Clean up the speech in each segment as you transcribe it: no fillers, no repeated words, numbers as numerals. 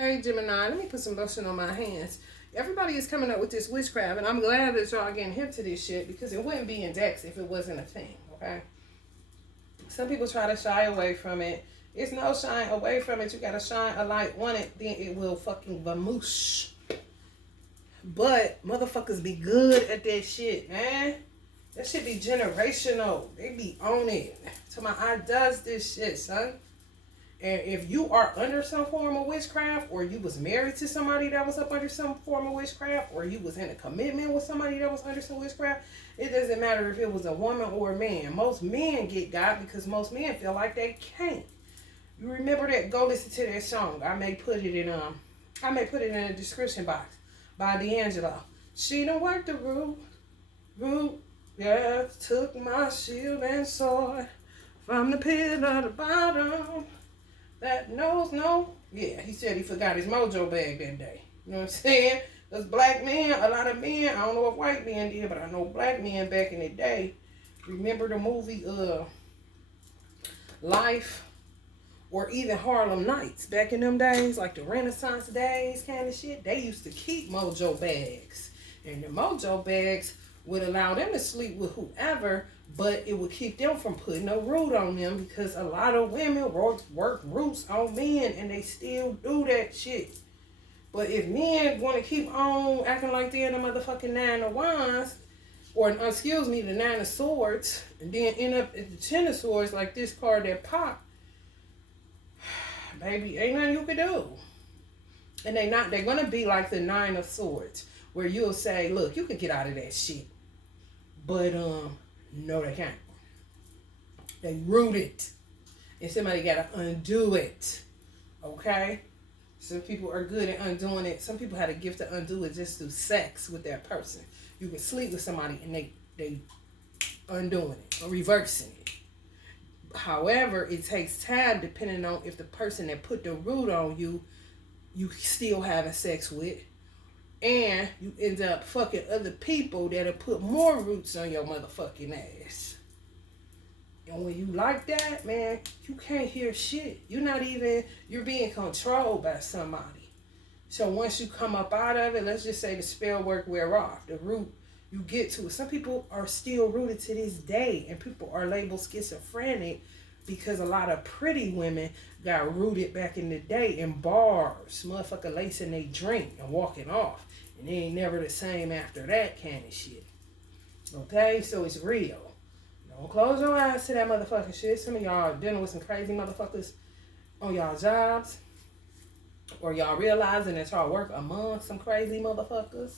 Hey Gemini, let me put some lotion on my hands. Everybody is coming up with this witchcraft, and I'm glad that y'all getting hip to this shit because it wouldn't be in Dex if it wasn't a thing, okay? Some people try to shy away from it. It's no shying away from it. You gotta shine a light on it, then it will fucking vamoosh. But motherfuckers be good at that shit, man. That shit be generational. They be on it. So I does this shit, son. And if you are under some form of witchcraft, or you was married to somebody that was up under some form of witchcraft, or you was in a commitment with somebody that was under some witchcraft, it doesn't matter if it was a woman or a man. Most men get got because most men feel like they can't. You remember that? Go listen to that song. I may put it in the description box by D'Angelo. She done worked the root, yeah, took my shield and sword from the pit of the bottom. That knows no. Yeah, he said he forgot his mojo bag that day. You know what I'm saying? Those black men, a lot of men, I don't know if white men did, but I know black men back in the day. Remember the movie Life, or even Harlem Nights back in them days, like the Renaissance days kind of shit? They used to keep mojo bags. And the mojo bags would allow them to sleep with whoever, but it would keep them from putting a root on them, because a lot of women work roots on men, and they still do that shit. But if men want to keep on acting like they're in the motherfucking Nine of Wands, or excuse me, the Nine of Swords, and then end up at the Ten of Swords like this card that popped, baby, ain't nothing you can do. And they're gonna be like the Nine of Swords, where you'll say, look, you can get out of that shit. But no, they can't. They root it. And somebody gotta undo it. Okay? Some people are good at undoing it. Some people have a gift to undo it just through sex with that person. You can sleep with somebody and they undoing it or reversing it. However, it takes time depending on if the person that put the root on you, you still having sex with. And you end up fucking other people that'll put more roots on your motherfucking ass. And when you like that, man, you can't hear shit. You're being controlled by somebody. So once you come up out of it, let's just say the spell work wear off. The root you get to it. Some people are still rooted to this day, and people are labeled schizophrenic because a lot of pretty women got rooted back in the day in bars, motherfucker lacing they drink and walking off. And they ain't never the same after that kind of shit. Okay? So it's real. Don't close your eyes to that motherfucking shit. Some of y'all are dealing with some crazy motherfuckers on y'all jobs. Or y'all realizing that y'all work among some crazy motherfuckers.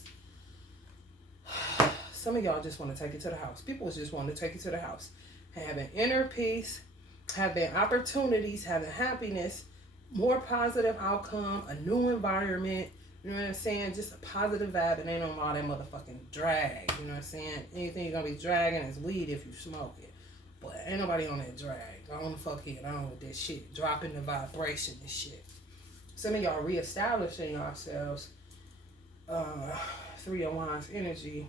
Some of y'all just want to take it to the house. People just want to take it to the house. Having inner peace, having opportunities, having happiness, more positive outcome, a new environment. You know what I'm saying? Just a positive vibe, and ain't on all that motherfucking drag. You know what I'm saying? Anything you're going to be dragging is weed if you smoke it. But ain't nobody on that drag. Go on the fuck it on with that shit. Dropping the vibration and shit. Some of y'all reestablishing yourselves. Three of Wands energy.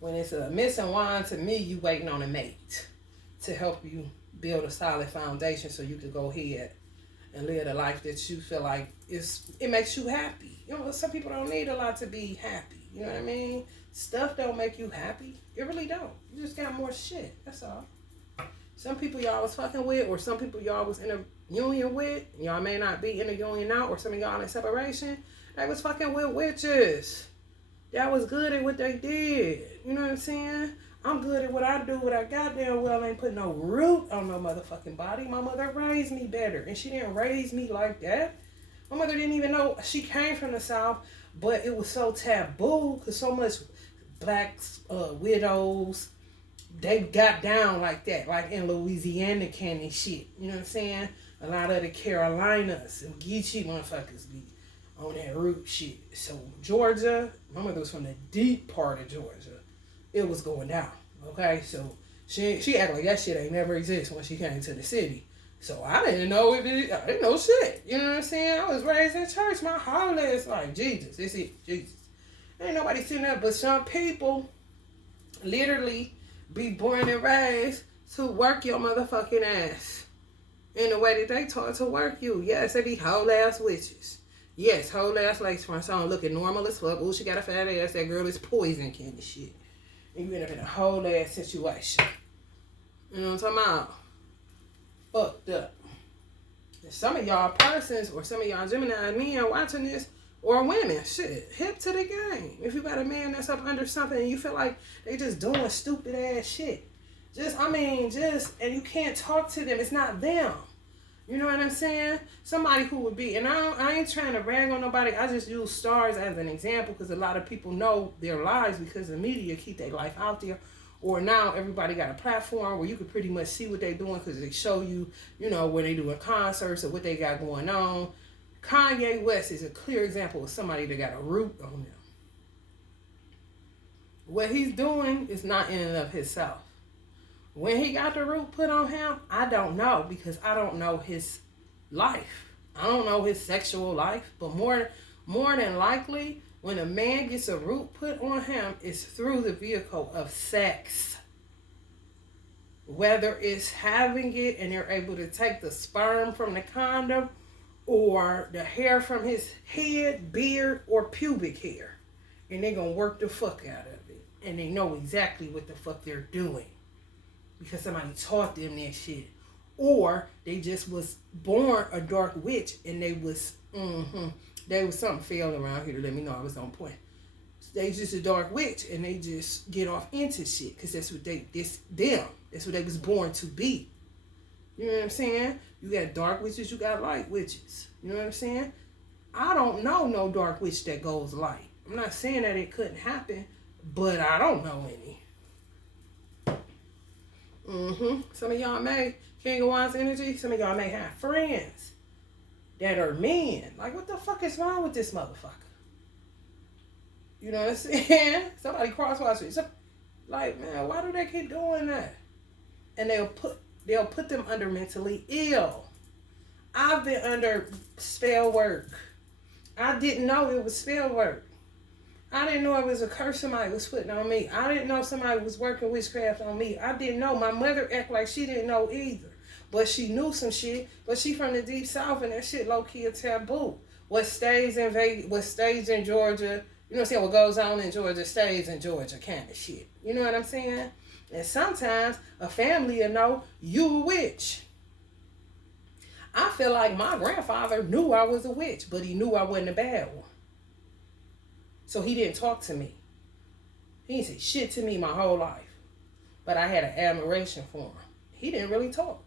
When it's a missing wand, to me, you waiting on a mate to help you build a solid foundation so you can go ahead and live the life that you feel like it makes you happy. You know, some people don't need a lot to be happy. You know what I mean? Stuff don't make you happy. It really don't. You just got more shit. That's all. Some people y'all was fucking with, or some people y'all was in a union with. Y'all may not be in a union now, or some of y'all in separation. They was fucking with witches. That was good at what they did. You know what I'm saying? I'm good at what I do, but I goddamn well ain't put no root on no motherfucking body. My mother raised me better, and she didn't raise me like that. My mother didn't even know she came from the South, but it was so taboo because so much black widows, they got down like that, like in Louisiana kind of shit. You know what I'm saying? A lot of the Carolinas and Geechee motherfuckers be on that root shit. So Georgia, my mother was from the deep part of Georgia. It was going down. Okay, so she acted like that shit ain't never exist when she came to the city. So I didn't know I didn't know shit. You know what I'm saying? I was raised in church. My holiday is like Jesus. It's it, Jesus. Ain't nobody sitting there, but some people literally be born and raised to work your motherfucking ass. in the way that they taught to work you. Yes, they be whole ass witches. Yes, whole ass lace front on looking normal as fuck. Oh, she got a fat ass. That girl is poison kind of shit. And you end up in a whole ass situation. You know what I'm talking about? Fucked up. And some of y'all persons or some of y'all Gemini men watching this, or women, shit, hip to the game. If you got a man that's up under something and you feel like they just doing stupid ass shit, and you can't talk to them. It's not them. You know what I'm saying? Somebody who would be, and I ain't trying to rag on nobody. I just use stars as an example because a lot of people know their lives because the media keep their life out there. Or now everybody got a platform where you can pretty much see what they're doing because they show you, you know, where they doing concerts or what they got going on. Kanye West is a clear example of somebody that got a root on them. What he's doing is not in and of himself. When he got the root put on him, I don't know because I don't know his life. I don't know his sexual life, but more than likely, when a man gets a root put on him, it's through the vehicle of sex. Whether it's having it and they're able to take the sperm from the condom or the hair from his head, beard, or pubic hair. And they're going to work the fuck out of it. And they know exactly what the fuck they're doing. Because somebody taught them that shit. Or they just was born a dark witch and they was something failed around here to let me know I was on point. They just a dark witch and they just get off into shit because that's what that's what they was born to be. You know what I'm saying? You got dark witches, you got light witches. You know what I'm saying? I don't know no dark witch that goes light. I'm not saying that it couldn't happen, but I don't know any. Some of y'all may, King of Wands energy, some of y'all may have friends that are men. Like, what the fuck is wrong with this motherfucker? You know what I'm saying? Somebody crosswise me. Like, man, why do they keep doing that? And they'll put them under mentally ill. I've been under spell work. I didn't know it was spell work. I didn't know it was a curse somebody was putting on me. I didn't know somebody was working witchcraft on me. I didn't know. My mother acted like she didn't know either. But she knew some shit. But she from the deep south and that shit low-key a taboo. What stays in Vegas, what stays in Georgia, you know what I'm saying? What goes on in Georgia stays in Georgia kind of shit. You know what I'm saying? And sometimes a family will know you a witch. I feel like my grandfather knew I was a witch, but he knew I wasn't a bad one. So he didn't talk to me. He didn't say shit to me my whole life. But I had an admiration for him. He didn't really talk.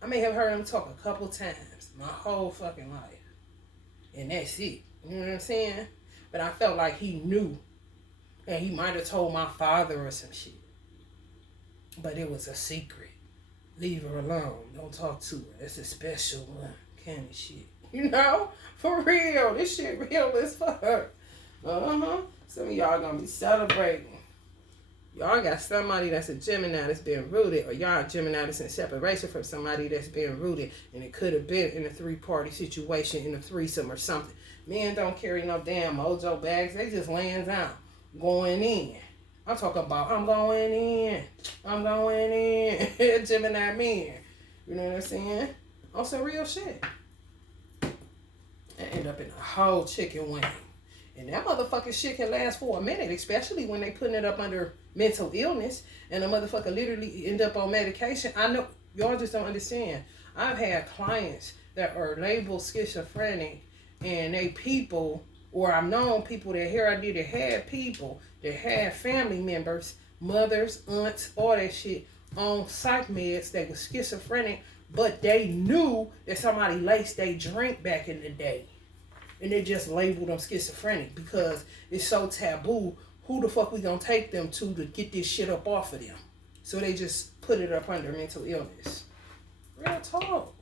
I may have heard him talk a couple times my whole fucking life. And that's it. You know what I'm saying? But I felt like he knew. And he might have told my father or some shit. But it was a secret. Leave her alone. Don't talk to her. That's a special one. Kind of shit. You know? For real. This shit real as fuck. Some of y'all gonna be celebrating. Y'all got somebody that's a Gemini that's been rooted, or y'all a Gemini that's in separation from somebody that's been rooted, and it could have been in a 3-party situation, in a threesome or something. Men don't carry no damn mojo bags. They just laying down, going in. I'm talking about I'm going in. Gemini men. You know what I'm saying? On some real shit. And end up in a whole chicken wing. And that motherfucking shit can last for a minute, especially when they putting it up under mental illness and a motherfucker literally end up on medication. I know y'all just don't understand. I've had clients that are labeled schizophrenic and they people, or I've known people that had people that had family members, mothers, aunts, all that shit on psych meds that were schizophrenic, but they knew that somebody laced their drink back in the day. And they just labeled them schizophrenic because it's so taboo. Who the fuck we gonna take them to get this shit up off of them? So they just put it up under mental illness. Real talk.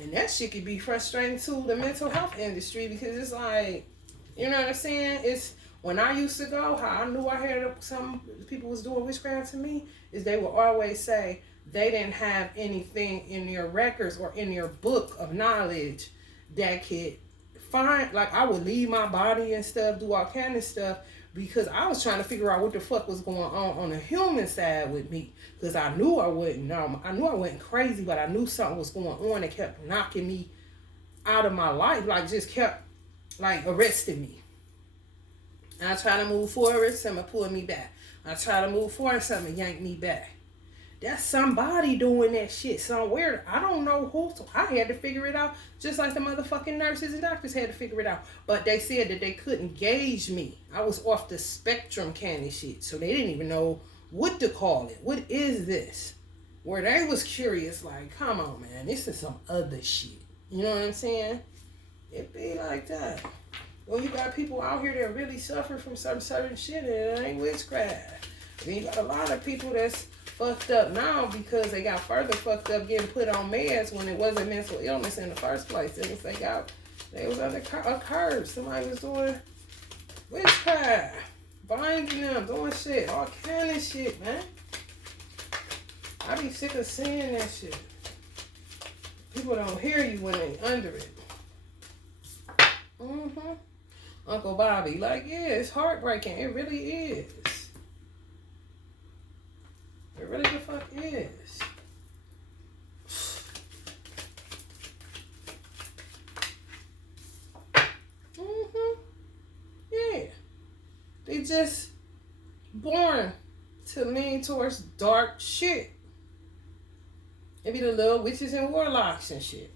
And that shit could be frustrating to the mental health industry because it's like, you know what I'm saying? It's when I used to go, how I knew I had some people was doing witchcraft to me, is they would always say, they didn't have anything in their records or in their book of knowledge that could find, like I would leave my body and stuff, do all kind of stuff, because I was trying to figure out what the fuck was going on the human side with me. Because I knew I wasn't normal. I knew I wasn't crazy, but I knew something was going on that kept knocking me out of my life. Like, just kept, like, arresting me. I try to move forward, something pulled me back. I try to move forward, something yanked me back. That's somebody doing that shit somewhere. I don't know who. So I had to figure it out, just like the motherfucking nurses and doctors had to figure it out. But they said that they couldn't gauge me. I was off the spectrum kind of shit. So they didn't even know what to call it. What is this? Where they was curious, like, come on, man, this is some other shit. You know what I'm saying? It be like that. Well, you got people out here that really suffer from some certain shit, and it ain't witchcraft. Then you got a lot of people that's fucked up now because they got further fucked up getting put on meds when it wasn't mental illness in the first place. And they was under a curse. Somebody was doing witchcraft, binding them, doing shit, all kind of shit, man. I be sick of seeing that shit. People don't hear you when they under it. Uncle Bobby, like, yeah, it's heartbreaking. It really is. It really the fuck is. Yeah. They just born to lean towards dark shit. It be the little witches and warlocks and shit.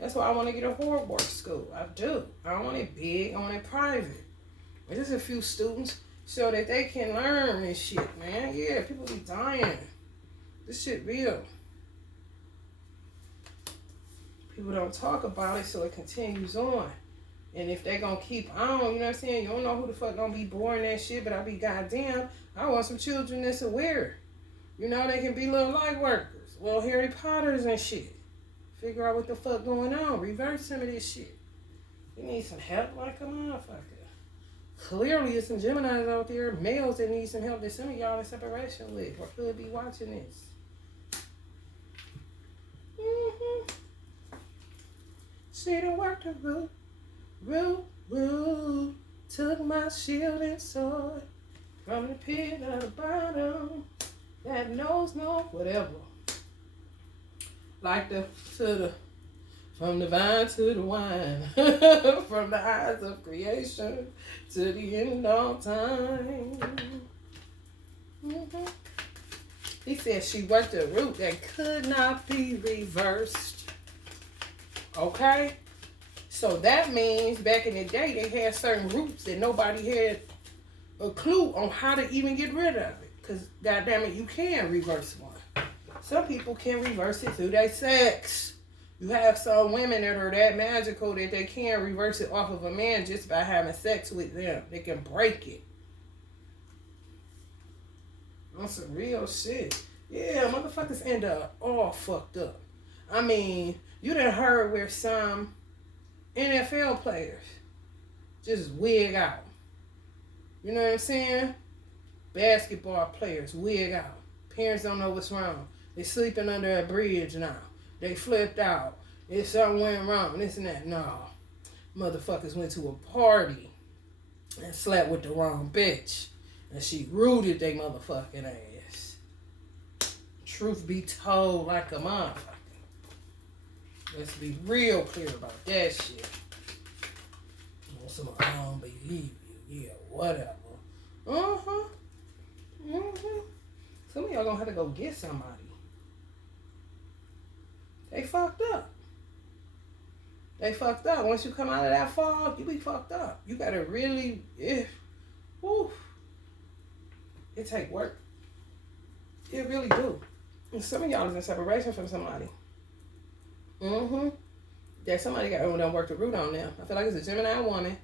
That's why I want to get a horror school. I do. I don't want it big. I want it private. But just a few students so that they can learn this shit, man. Yeah, people be dying. This shit real. People don't talk about it, so it continues on. And if they gonna keep on, you know what I'm saying? You don't know who the fuck gonna be born that shit, but I be goddamn, I want some children that's aware. You know, they can be little light workers, little Harry Potters and shit. Figure out what the fuck going on. Reverse some of this shit. You need some help like a motherfucker. Clearly, there's some Geminis out there, males that need some help that some of y'all in separation with or could be watching this. She done worked the root, took my shield and sword from the pit of the bottom that knows no whatever. Like from the vine to the wine, from the eyes of creation to the end of time. He said she worked a root that could not be reversed. Okay? So that means back in the day they had certain roots that nobody had a clue on how to even get rid of it. Because goddamn it, you can reverse one. Some people can reverse it through their sex. You have some women that are that magical that they can reverse it off of a man just by having sex with them. They can break it. On some real shit. Yeah, motherfuckers end up all fucked up. I mean, you done heard where some NFL players just wig out. You know what I'm saying? Basketball players wig out. Parents don't know what's wrong. They sleeping under a bridge now. They flipped out. If something went wrong, this and that. No. Motherfuckers went to a party and slept with the wrong bitch. And she rooted they motherfucking ass. Truth be told, like a motherfucker. Let's be real clear about that shit. I don't believe you. Yeah, whatever. Some of y'all gonna have to go get somebody. They fucked up. They fucked up. Once you come out of that fog, you be fucked up. You gotta really, it take work. It really do. And some of y'all is in separation from somebody. That somebody got done work the root on them. I feel like it's a Gemini woman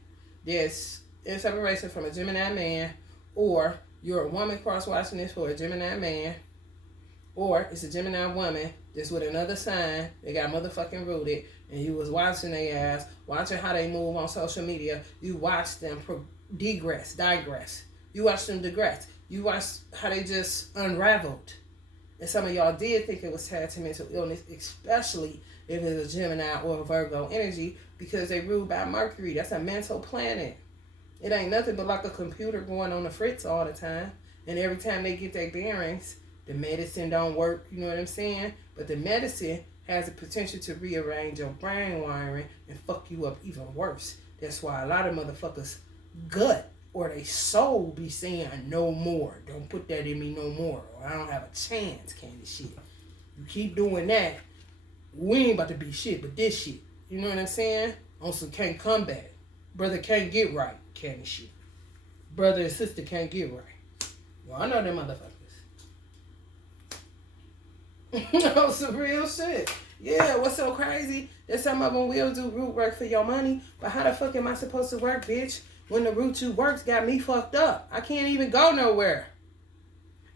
that's in separation from a Gemini man, or you're a woman cross-watching this for a Gemini man, or it's a Gemini woman that's with another sign. They got motherfucking rooted, and you was watching their ass, watching how they move on social media. You watched them digress. You watched them digress. You watched how they just unraveled. And some of y'all did think it was tied to mental illness, especially if it's a Gemini or a Virgo energy, because they ruled by Mercury. That's a mental planet. It ain't nothing but like a computer going on the fritz all the time. And every time they get their bearings, the medicine don't work, you know what I'm saying? But the medicine has the potential to rearrange your brain wiring and fuck you up even worse. That's why a lot of motherfuckers gut or they soul be saying no more. Don't put that in me no more. Or I don't have a chance, candy shit. You keep doing that, we ain't about to be shit but this shit. You know what I'm saying? On some can't come back. Brother can't get right, candy shit. Brother and sister can't get right. Well, I know them motherfuckers. No, some real shit. Yeah, what's so crazy that some of them will do root work for your money, but how the fuck am I supposed to work, bitch, when the root you works got me fucked up? I can't even go nowhere.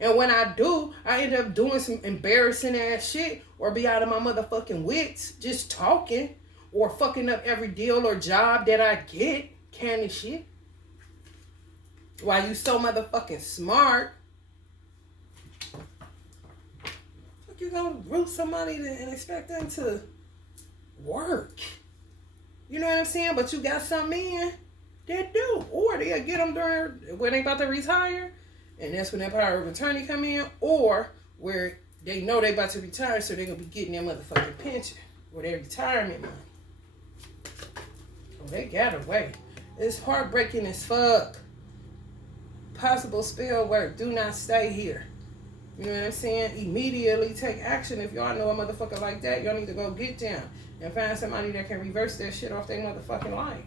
And when I do, I end up doing some embarrassing ass shit or be out of my motherfucking wits just talking or fucking up every deal or job that I get. Candy shit. Why you so motherfucking smart? Fuck you gonna root somebody and expect them to work? You know what I'm saying? But you got some men that do. Or they'll get them during when they about to retire. And that's when that power of attorney come in. Or where they know they about to retire, so they're going to be getting their motherfucking pension. Or their retirement money. Oh, they got away. It's heartbreaking as fuck. Possible spell work. Do not stay here. You know what I'm saying? Immediately take action. If y'all know a motherfucker like that, y'all need to go get down. And find somebody that can reverse that shit off their motherfucking life.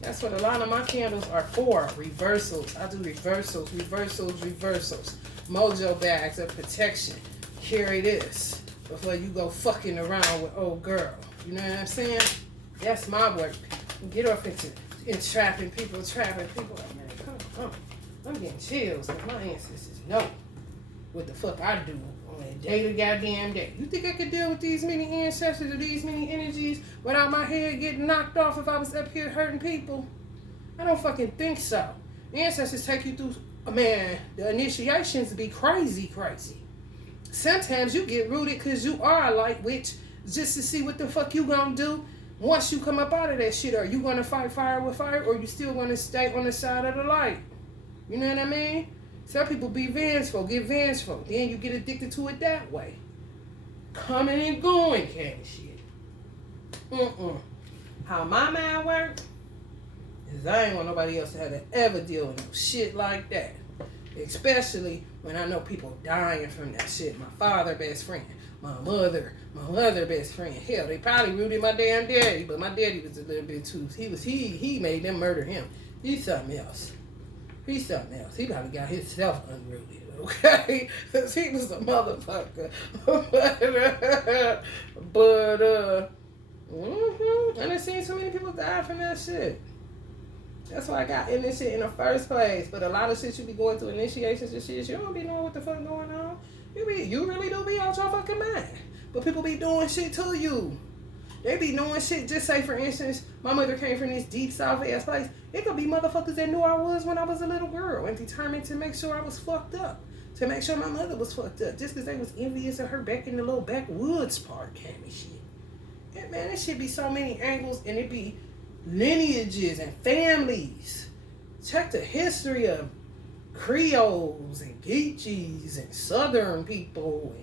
That's what a lot of my candles are for. Reversals. I do reversals. Mojo bags of protection. Carry this before you go fucking around with old girl. You know what I'm saying? That's my work. Get off into trapping people. Oh, man, come. I'm getting chills because my ancestors know what the fuck I do on a daily goddamn day. You think I could deal with these many ancestors or these many energies without my head getting knocked off if I was up here hurting people? I don't fucking think so. Ancestors take you through, man, the initiations be crazy. Sometimes you get rooted because you are a light witch just to see what the fuck you gonna do once you come up out of that shit. Are you gonna fight fire with fire or you still gonna stay on the side of the light? You know what I mean? Some people be vengeful, get vengeful. Then you get addicted to it that way. Coming and going kind of shit. How my mind works is I ain't want nobody else to have to ever deal with no shit like that. Especially when I know people dying from that shit. My father best friend. My mother best friend. Hell, they probably rooted my damn daddy, but my daddy was a little bit too. He made them murder him. He's something else. He probably got himself unrooted, okay? Because he was a motherfucker. And I've seen so many people die from that shit. That's why I got in this shit in the first place. But a lot of shit you be going through initiations and shit, you don't be knowing what the fuck going on. You really do be out your fucking mind. But people be doing shit to you. They be knowing shit. Just say, for instance, my mother came from this deep south ass place. It could be motherfuckers that knew I was when I was a little girl and determined to make sure I was fucked up. To make sure my mother was fucked up. Just because they was envious of her back in the little backwoods part kind of shit. And man, there should be so many angles and it be lineages and families. Check the history of Creoles and Geechees and Southern people.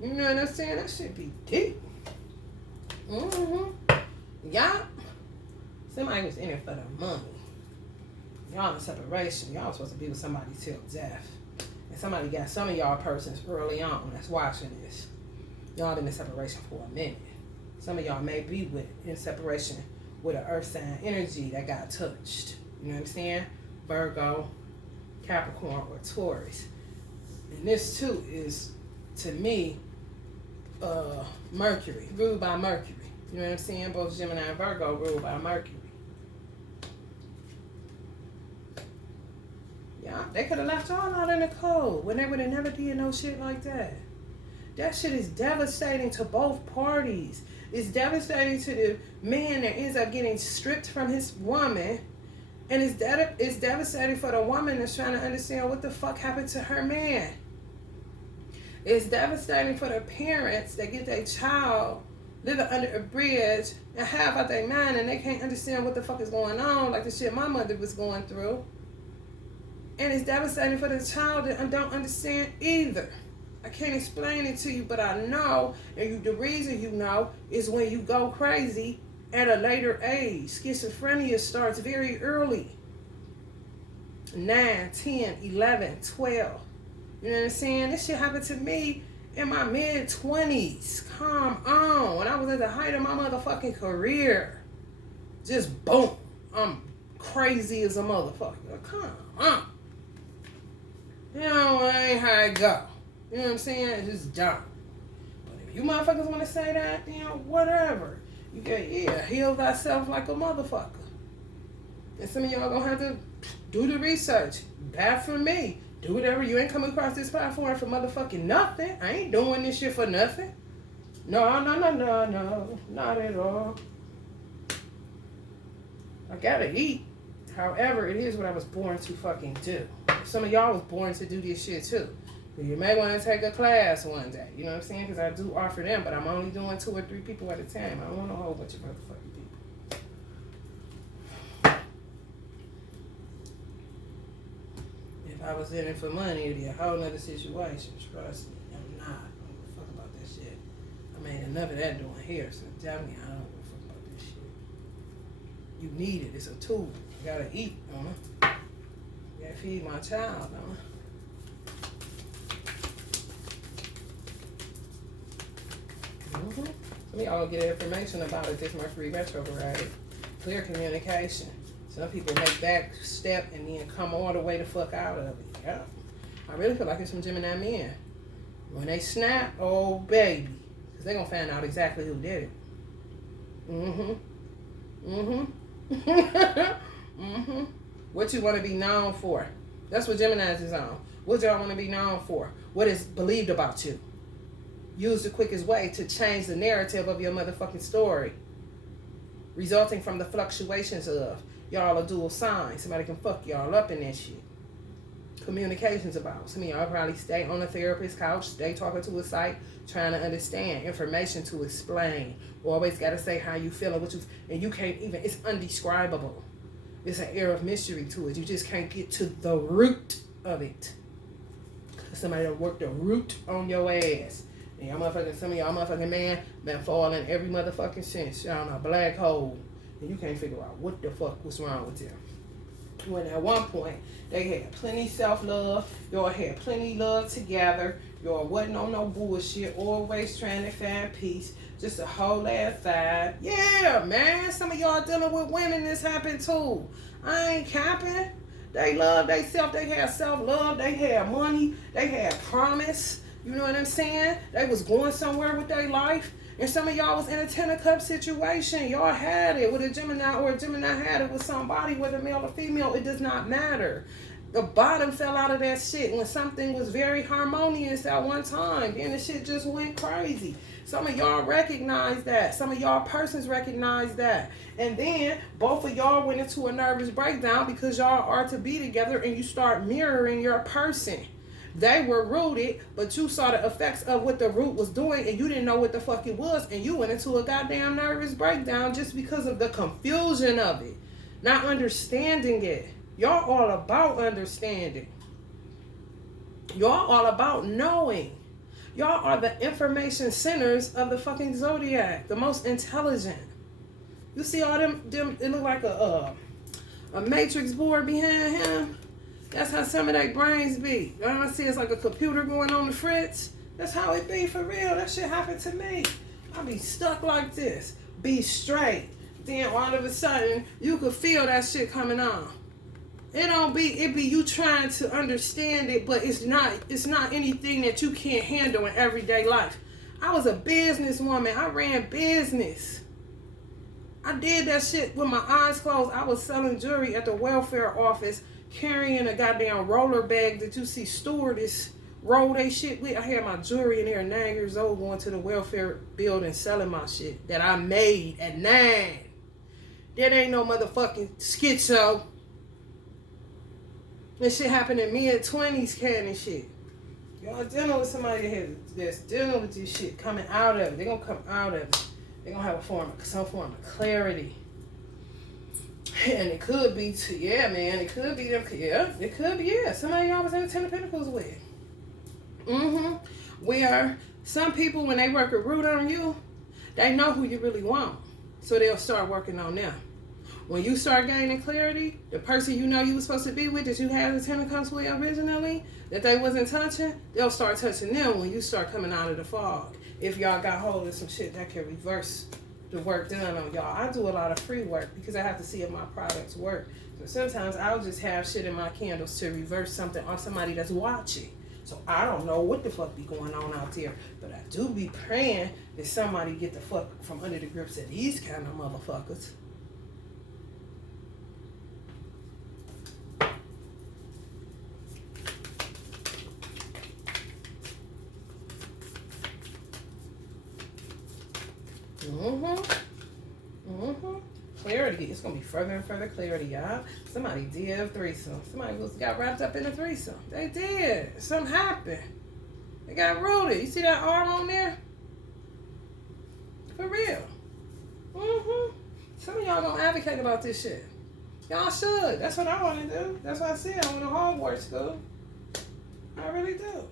And, you know what I'm saying? That shit be deep. Y'all, somebody was in it for the money. Y'all in separation. Y'all supposed to be with somebody till death. And somebody got some of y'all persons early on that's watching this. Y'all been in separation for a minute. Some of y'all may be in separation with an earth sign energy that got touched. You know what I'm saying? Virgo, Capricorn, or Taurus. And this too is, to me, Mercury, ruled by Mercury. You know what I'm saying? Both Gemini and Virgo ruled by Mercury. Yeah, they could have left y'all out in the cold when they would have never did no shit like that. That shit is devastating to both parties. It's devastating to the man that ends up getting stripped from his woman. And it's devastating for the woman that's trying to understand what the fuck happened to her man. It's devastating for the parents that get their child living under a bridge and half out their mind and they can't understand what the fuck is going on, like the shit my mother was going through. And it's devastating for the child that don't understand either. I can't explain it to you, but I know, and the reason you know is when you go crazy at a later age. Schizophrenia starts very early. 9, 10, 11, 12. You know what I'm saying? This shit happened to me in my mid-20s. Come on. When I was at the height of my motherfucking career. Just boom. I'm crazy as a motherfucker. Come on. You know, that ain't how it go. You know what I'm saying? It's just dumb. But if you motherfuckers want to say that, you know, whatever. You get, heal thyself like a motherfucker. And some of y'all gonna have to do the research. Bad for me. Do whatever. You ain't coming across this platform for motherfucking nothing. I ain't doing this shit for nothing. No. Not at all. I gotta eat. However, it is what I was born to fucking do. Some of y'all was born to do this shit too. You may want to take a class one day. You know what I'm saying? Because I do offer them, but I'm only doing 2 or 3 people at a time. I don't want a whole bunch of motherfucking people. If I was in it for money, it'd be a whole nother situation. Trust me. I'm not. I don't give a fuck about that shit. I mean, enough of that doing here. So tell me, I don't give a fuck about this shit. You need it. It's a tool. You gotta eat, You gotta feed my child, Some of y'all get information about it this Mercury retrograde. Clear communication. Some people make that step and then come all the way the fuck out of it. Yeah. I really feel like it's some Gemini men. When they snap, oh baby. Because they're going to find out exactly who did it. What you want to be known for. That's what Gemini's is on. What y'all want to be known for. What is believed about you. Use the quickest way to change the narrative of your motherfucking story. Resulting from the fluctuations of y'all a dual sign. Somebody can fuck y'all up in that shit. Communications about. Some of y'all probably stay on a therapist's couch, stay talking to a site, trying to understand. Information to explain. Always got to say how you feeling, and you can't even, it's undescribable. It's an air of mystery to it. You just can't get to the root of it. Somebody that worked the root on your ass. And some of y'all motherfucking man been falling every motherfucking sense. Y'all in a black hole. And you can't figure out what the fuck was wrong with them. When at one point, they had plenty self-love. Y'all had plenty love together. Y'all wasn't on no bullshit. Always trying to find peace. Just a whole ass vibe. Yeah, man. Some of y'all dealing with women, this happened too. I ain't capping. They love themselves. They had self-love. They had money. They had promise. You know what I'm saying? They was going somewhere with their life. And some of y'all was in a 10 of cups situation. Y'all had it with a Gemini, or a Gemini had it with somebody, whether male or female. It does not matter. The bottom fell out of that shit when something was very harmonious at one time. And the shit just went crazy. Some of y'all recognize that. Some of y'all persons recognize that. And then both of y'all went into a nervous breakdown because y'all are to be together and you start mirroring your person. They were rooted, but you saw the effects of what the root was doing and you didn't know what the fuck it was, and you went into a goddamn nervous breakdown just because of the confusion of it. Not understanding it. Y'all all about understanding. Y'all all about knowing. Y'all are the information centers of the fucking zodiac, the most intelligent. You see all them it look like a matrix board behind him? That's how some of their brains be. You know what I see? It's like a computer going on the fritz. That's how it be for real. That shit happened to me. I be stuck like this. Be straight. Then all of a sudden, you could feel that shit coming on. It be you trying to understand it, but it's not anything that you can't handle in everyday life. I was a businesswoman. I ran business. I did that shit with my eyes closed. I was selling jewelry at the welfare office, carrying a goddamn roller bag that you see stewardess roll they shit with. I had my jewelry in there at 9 years old, going to the welfare building selling my shit that I made at 9. That ain't no motherfucking schizo. This shit happened in mid-20s kind of shit. Y'all dealing with somebody that's dealing with this shit, coming out of it. They're gonna come out of it. They're going to have some form of clarity. And it could be, yeah, man, it could be them, yeah, it could be, yeah. Somebody y'all was in the Ten of Pentacles with. Where some people, when they work a root on you, they know who you really want. So they'll start working on them. When you start gaining clarity, the person you know you were supposed to be with, that you had the Ten of Cups with originally, that they wasn't touching, they'll start touching them when you start coming out of the fog. If y'all got hold of some shit that can reverse the work done on y'all. I do a lot of free work because I have to see if my products work. So sometimes I'll just have shit in my candles to reverse something on somebody that's watching. So I don't know what the fuck be going on out there, but I do be praying that somebody get the fuck from under the grips of these kind of motherfuckers. Clarity. It's gonna be further and further clarity, y'all. Somebody did a threesome. Somebody got wrapped up in a threesome. They did. Something happened. They got rooted. You see that arm on there? For real. Some of y'all gonna advocate about this shit. Y'all should. That's what I want to do. That's what I said. I want to Hogwarts school. I really do.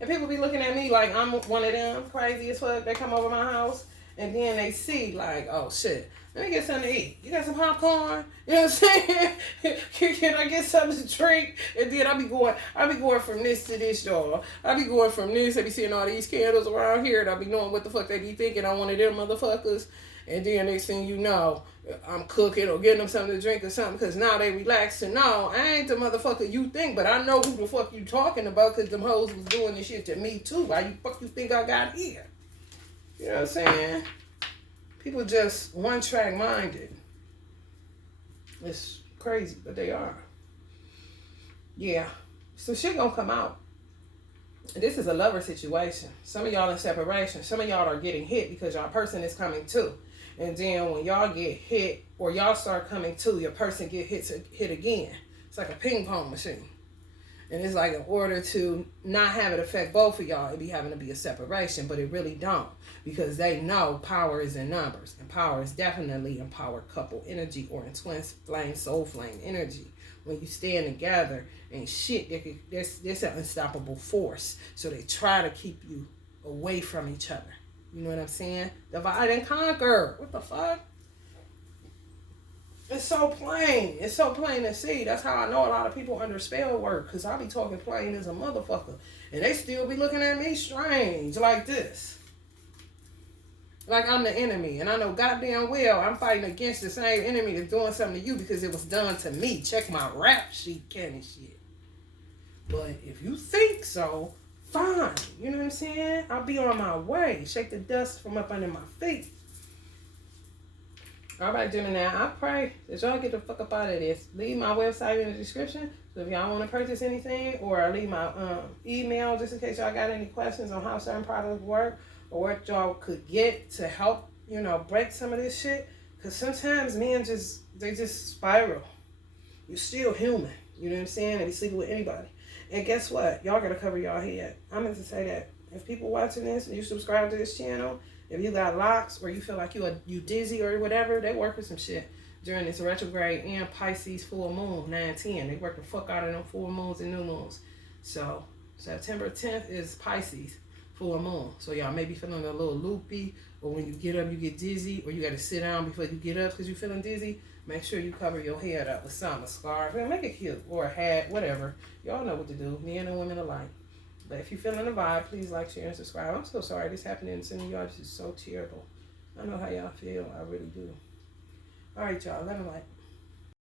And people be looking at me like I'm one of them, crazy as fuck. They come over my house and then they see like, oh shit, let me get something to eat. You got some popcorn? You know what I'm saying? Can I get something to drink? And then I be going from this to this, y'all. I be going from this. I be seeing all these candles around here, and I be knowing what the fuck they be thinking on one of them motherfuckers. And then next thing you know, I'm cooking or getting them something to drink or something, because now they relaxed and no, I ain't the motherfucker you think, but I know who the fuck you talking about, because them hoes was doing this shit to me too. Why you fuck you think I got here? You know what I'm saying? People just one-track minded. It's crazy, but they are. Yeah. So shit gonna come out. This is a lover situation. Some of y'all in separation. Some of y'all are getting hit because y'all person is coming too. And then when y'all get hit or y'all start coming to, your person get hit again. It's like a ping pong machine. And it's like in order to not have it affect both of y'all, it be having to be a separation, but it really don't. Because they know power is in numbers. And power is definitely in power couple energy or in twin flame, soul flame energy. When you stand together and shit, there's an unstoppable force. So they try to keep you away from each other. You know what I'm saying? Divide and conquer. What the fuck? It's so plain. It's so plain to see. That's how I know a lot of people under spell work. Because I be talking plain as a motherfucker. And they still be looking at me strange like this. Like I'm the enemy. And I know goddamn well I'm fighting against the same enemy that's doing something to you because it was done to me. Check my rap sheet, candy shit. But if you think so, fine. You know what I'm saying? I'll be on my way. Shake the dust from up under my feet. All right, Gemini, I pray that y'all get the fuck up out of this. Leave my website in the description. So if y'all want to purchase anything, or I leave my email just in case y'all got any questions on how certain products work or what y'all could get to help, you know, break some of this shit. Because sometimes men they just spiral. You're still human. You know what I'm saying? And you sleeping with anybody. And guess what? Y'all got to cover y'all head. I meant to say that. If people watching this and you subscribe to this channel, if you got locks or you feel like you dizzy or whatever, they work with some shit during this retrograde and Pisces full moon, 9-10. They work the fuck out of them full moons and new moons. So September 10th is Pisces full moon. So y'all may be feeling a little loopy, or when you get up, you get dizzy, or you got to sit down before you get up because you're feeling dizzy. Make sure you cover your head up with something, a scarf, and make it cute, or a hat, whatever. Y'all know what to do, men and women alike. But if you're feeling the vibe, please like, share, and subscribe. I'm so sorry this happened to y'all. This is so terrible. I know how y'all feel. I really do. All right, y'all. Love and light.